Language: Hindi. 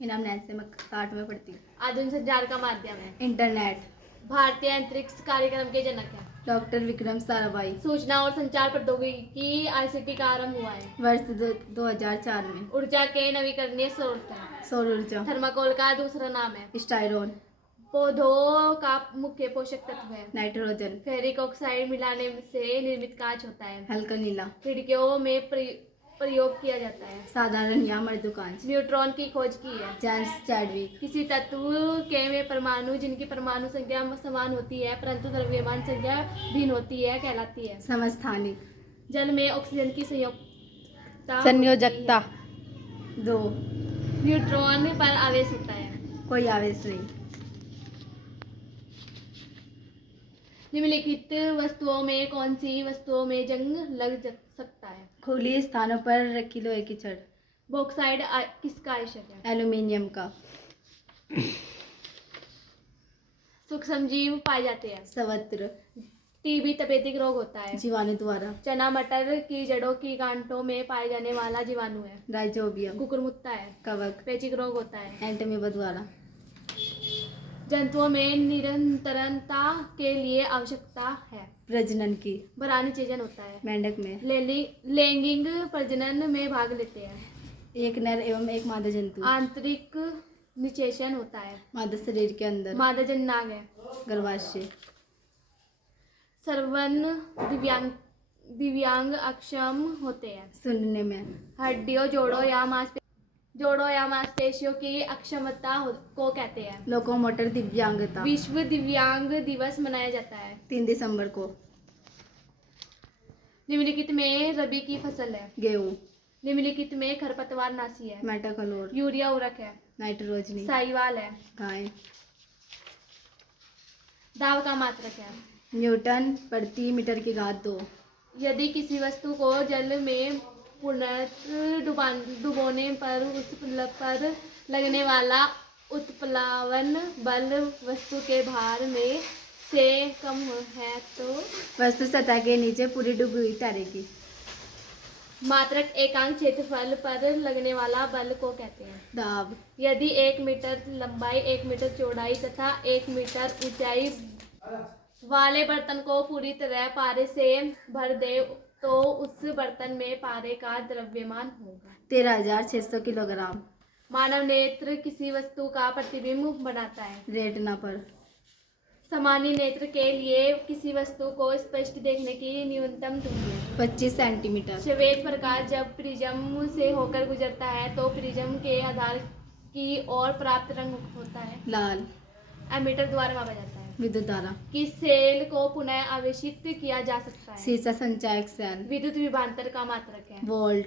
इनाम नैन्सी में 60 में पढ़ती हूँ। आधुनिक संचार का माध्यम है। इंटरनेट। भारतीय अंतरिक्ष कार्यक्रम के जनक है। डॉक्टर विक्रम साराभाई। सूचना और संचार प्रौद्योगिकी आईसीटी का आरंभ हुआ है। वर्ष 2004 में। ऊर्जा के नवीकरणीय स्रोत है। सौर ऊर्जा। थर्माकोल का दूसरा नाम है। स्टायरोन। पौधों का मुख्य पोषक तत्व है। नाइट्रोजन। फेरिक ऑक्साइड मिलाने से निर्मित कांच होता है। हल्का नीला। खिड़कियों में प्रयोग किया जाता है। साधारण या मृदुकांच। न्यूट्रॉन की खोज की है। James Chadwick. किसी तत्व के में परमाणु जिनकी परमाणु संख्या समान होती है परंतु द्रव्यमान संख्या भिन्न होती है कहलाती है। समस्थानिक। जल में ऑक्सीजन की संयोजकता 2। न्यूट्रॉन पर आवेश होता है। कोई आवेश नहीं। निम्नलिखित वस्तुओं में कौन सी वस्तुओं में जंग लग सकता है? खुली स्थानों पर रखी लोहे की छड़। बॉक्साइड किसका आयशक है? एल्यूमिनियम का। सूक्ष्मजीव पाए जाते हैं। सवत्र। टीबी तपेदिक रोग होता है। जीवाणु द्वारा। चना मटर की जड़ों की गांठों में पाए जाने वाला जीवाणु है। राइजोबियम। कुकुरमुत्ता है। कवक। पेचिक रोग होता है। एंटमीबा द्वारा। जंतुओं में निरंतरता के लिए आवश्यकता है। प्रजनन की। बरानी चेजन होता है। मेंढक में। लैंगिक प्रजनन में भाग लेते हैं। एक नर एवं एक मादा जंतु। आंतरिक निषेचन होता है। मादा शरीर के अंदर। मादा जननांग है। गर्भाशय। सर्वन दिव्यांग अक्षम होते हैं। सुनने में। हड्डियों जोड़ों या मांसपेशियों की अक्षमता को कहते हैं। लोकोमोटर दिव्यांगता। विश्व दिव्यांग दिवस मनाया जाता है 3 दिसंबर को। निम्नलिखित में रबी की फसल है। गेहूं। निम्नलिखित में खरपतवार नाशी है। मेटाकलोर। यूरिया उर्वरक है। नाइट्रोजनी। साहिवाल है। गाय। दाब का मात्रक है। न्यूटन प्रति मीटर की घात 2। यदि किसी वस्तु को जल में पूर्णतः डुबोने पर उस पर लगने वाला उत्प्लावन बल वस्तु के भार में से कम है तो वस्तु सतह के नीचे पूरी डूबी हुई तैरेगी। मात्रक एकांक क्षेत्रफल पर लगने वाला बल को कहते हैं दाब। यदि 1 मीटर लंबाई 1 मीटर चौड़ाई तथा 1 मीटर ऊंचाई वाले बर्तन को पूरी तरह पारे से भर दे तो उस बर्तन में पारे का द्रव्यमान होगा 13,600 किलोग्राम। मानव नेत्र किसी वस्तु का प्रतिबिंब बनाता है। रेटिना पर। सामान्य नेत्र के लिए किसी वस्तु को स्पष्ट देखने की न्यूनतम दूरी है 25 सेंटीमीटर। श्वेत प्रकाश जब प्रिज्म से होकर गुजरता है तो प्रिज्म के आधार की ओर प्राप्त रंग होता है लाल। एमीटर द्वारा मापा जाता है। विद्युत धारा। किस सेल को पुनः आवेशित किया जा सकता है? शीशा संचायक सेल। विद्युत विभवांतर का मात्रक है। वोल्ट।